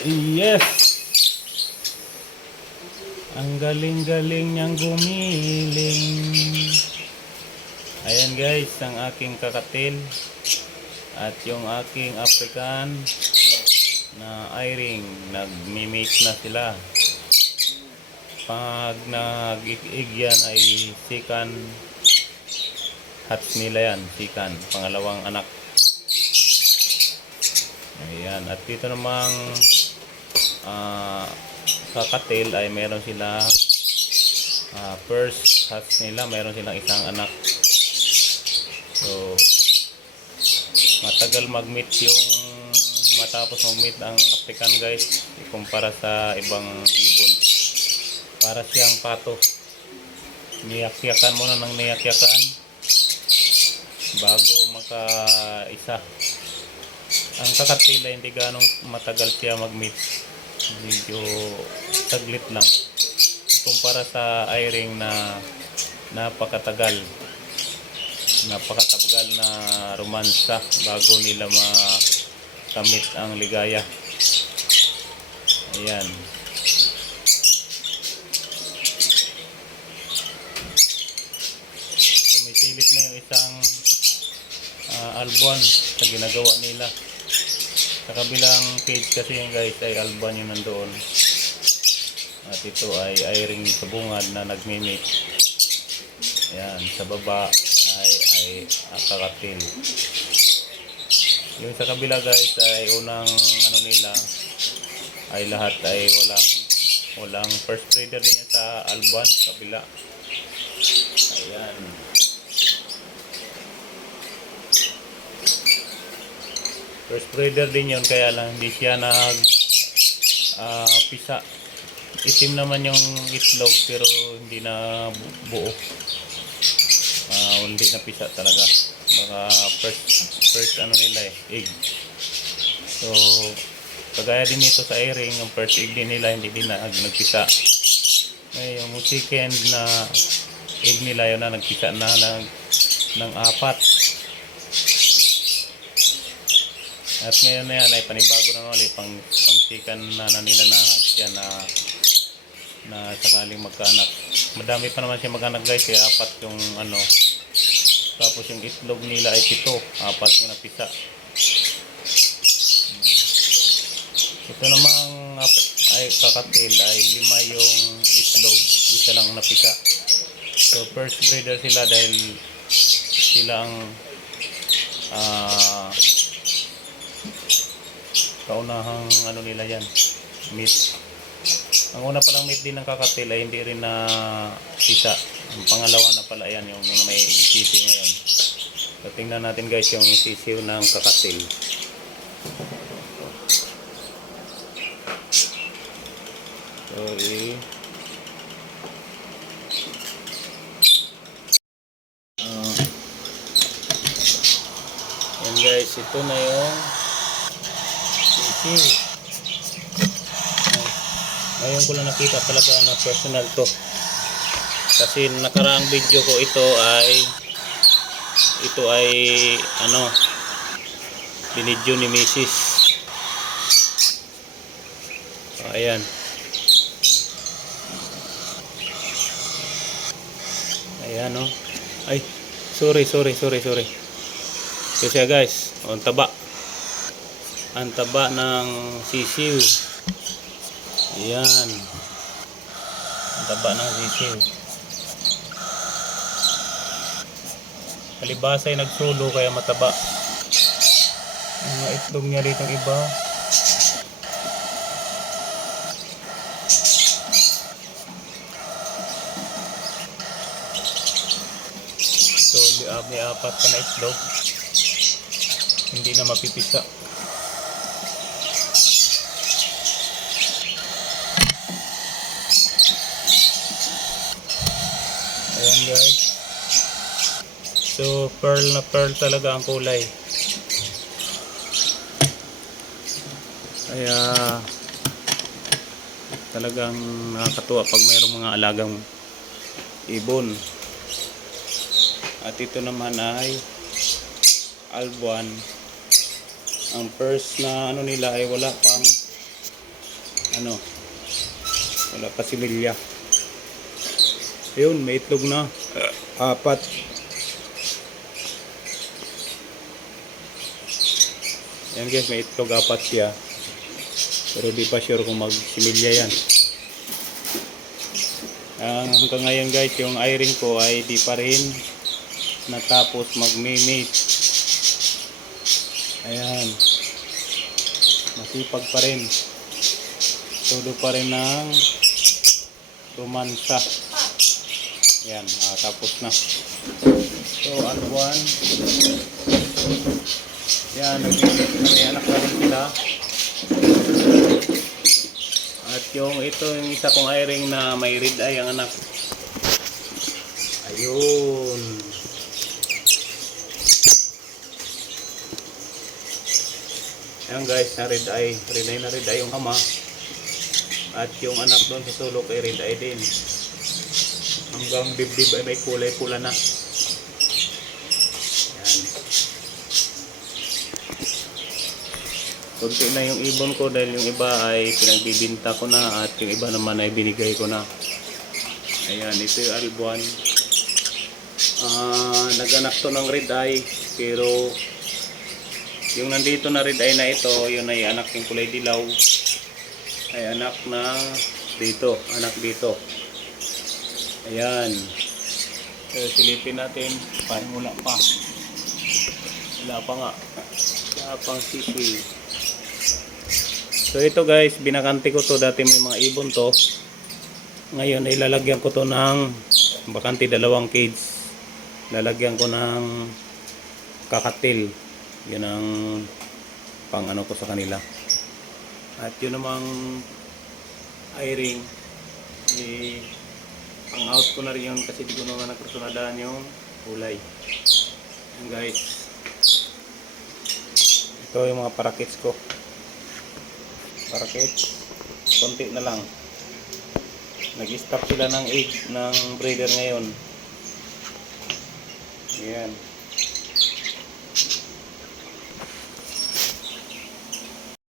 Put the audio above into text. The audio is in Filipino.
Yes! Ang galing-galing niyang gumiling. Ayan guys, ang aking kakatil. At yung aking African na iring. Nagmimate na sila. Pag nag-ig ay sikan hatch nila yan. Sikan. Pangalawang anak. Ayan. At dito namang ah kakatil ay meron sila ah, first hatch nila. Meron silang isang anak. So, matagal mag-meet yung matapos mag-meet ang African guys ikumpara sa ibang ibon. Para siyang pato. Niyakyakan mo na ng niyakyakan bago maka-isa. Ang kakatila hindi ganong matagal siya mag-meet. Medyo saglit lang. Kumpara sa iring na napakatagal. Napakatagal na romansa bago nila makamit ang ligaya. Ayan. Sumisilip na yung isang ah, albuan sa ginagawa nila. Sa kabilang cage kasi guys ay yung nandoon. At ito ay airing sa bungad na nagmimik. Ayan, sa baba ay ay akakatil. Yung sa kabila guys ay unang ano nila ay lahat ay walang walang first breeder din yan sa albuan sa kabila. Ayan. First breeder din yun kaya lang hindi siya nag ah, pisa. Itim naman yung itlog pero hindi na bu- buo. Ah, hindi na pisa talaga. Baka first first ano nila eh, egg. So kagaya din ito sa airing, yung first egg din nila hindi din na nagpisa. Ngayon, yung second na egg nila yun na nagpisa na ng, ng apat. At ngayon na yan ay panibago na ulit, pang, pangsikan na, na nila na yan na na sakaling magkaanak. Madami pa naman siya magkaanak guys, kaya apat yung ano. Tapos yung itlog nila ay pito, apat yung napisa. Ito namang ay kakatil ay lima yung itlog, isa lang napisa. So first breeder sila dahil sila ang ah kaunahang ano nila yan meat. Ang una palang meat din ng kakatil ay hindi rin na sisa. Ang pangalawa na pala yan yung may sisiw ngayon. So tingnan natin guys yung sisiw ng kakatil. Sorry. Ah. yan guys ito na yung sisiw ngayon ko lang nakita talaga na personal to. Kasi nakaraang video ko ito ay ito ay ano binidyo ni Mrs. So, ayan. Ayan oh. Ay sorry sorry sorry sorry. Kasi guys oh, ang taba ang taba ng sisiw ayan ang taba ng sisiw Kalibasa ay nagsulo kaya mataba. Ang mga itlog niya rito iba. So, may apat pa na itlog. Hindi na mapipisa. Ayan guys. So, pearl na pearl talaga ang kulay. Kaya, talagang nakakatuwa pag mayroong mga alagang ibon. At ito naman ay albuan. Ang first na ano nila ay wala pang ano, wala pa si Milya. Ayun, may itlog na. Apat. Yan guys, may itlog apat siya. Pero di pa sure kung magsimilya yan. Ang hanggang ngayon guys, yung iron ko ay di pa rin natapos mag-mate. Ayan. Masipag pa rin. Todo pa rin ng romansa. Ayan, ah, tapos na. So, at one. Yan, nag-mate na anak na rin sila. At yung ito, yung isa kong iring na may red eye ang anak. Ayun. Ayan guys, na red eye. Red eye na red eye yung ama. At yung anak doon sa sulok ay red eye din. Hanggang dibdib ay may kulay pula na. Ayan. Kunti na yung ibon ko dahil yung iba ay pinagbibinta ko na at yung iba naman ay binigay ko na. Ayan, ito yung albuan. Ah, naganak to ng red eye pero yung nandito na red eye na ito, yun ay anak yung kulay dilaw. Ay anak na dito, anak dito. Ayan. So, silipin natin. Parang wala pa. Wala pa nga. Wala pang sisi. So ito guys, binakante ko to dati may mga ibon to. Ngayon ay lalagyan ko to ng bakante dalawang cage. Lalagyan ko ng kakatil. Yun ang pang ano ko sa kanila. At yun namang eye-ring eh, pang out ko na rin yun kasi di ko naman nagkasunadaan yung kulay. Yan guys. Ito yung mga parakits ko parakit konti na lang nag-stop sila ng egg ng breeder ngayon yan